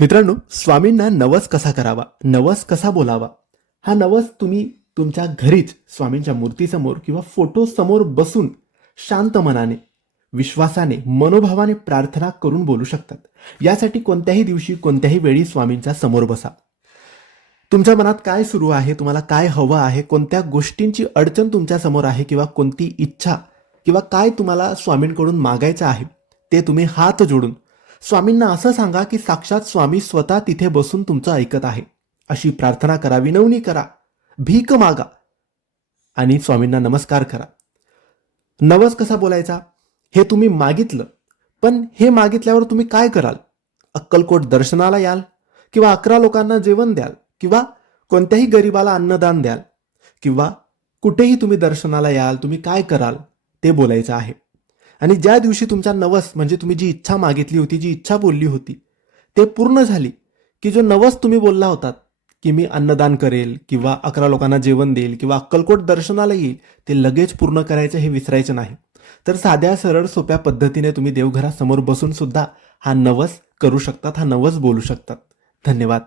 मित्रांनो, स्वामींना नवस कसा करावा, नवस कसा बोलावा, हा नवस तुम्ही तुमच्या घरीच स्वामींच्या मूर्तीसमोर किंवा फोटो समोर बसून शांत मनाने, विश्वासाने, मनोभावाने प्रार्थना करून बोलू शकतात. यासाठी कोणत्याही दिवशी, कोणत्याही वेळी स्वामींच्या समोर बसा. तुमच्या मनात काय सुरू आहे, तुम्हाला काय हवं आहे, कोणत्या गोष्टींची अडचण तुमच्या समोर आहे किंवा कोणती इच्छा किंवा काय तुम्हाला स्वामींकडून मागायचं आहे, ते तुम्ही हात जोडून स्वामींना असं सांगा की साक्षात स्वामी स्वतः तिथे बसून तुमचं ऐकत आहे. अशी प्रार्थना करा, विनवणी करा, भीक मागा आणि स्वामींना नमस्कार करा. नवस कसा बोलायचा हे तुम्ही मागितलं, पण हे मागितल्यावर तुम्ही काय कराल? अक्कलकोट दर्शनाला याल किंवा 11 लोकांना जेवण द्याल किंवा कोणत्याही गरिबाला अन्नदान द्याल किंवा कुठेही तुम्ही दर्शनाला याल, तुम्ही काय कराल ते बोलायचं आहे. आणि ज्या दिवशी तुमचा नवस म्हणजे तुम्ही जी इच्छा मागितली होती, जी इच्छा बोलली होती, ते पूर्ण झाली की जो नवस तुम्ही बोलला होतात की मी अन्नदान करेल किंवा 11 लोकांना जेवण देईल किंवा अक्कलकोट दर्शनाला येईल, ते लगेच पूर्ण करायचं, हे विसरायचं नाही. तर साध्या सरळ सोप्या पद्धतीने तुम्ही देवघरासमोर बसून सुद्धा हा नवस करू शकतात, हा नवस बोलू शकतात. धन्यवाद.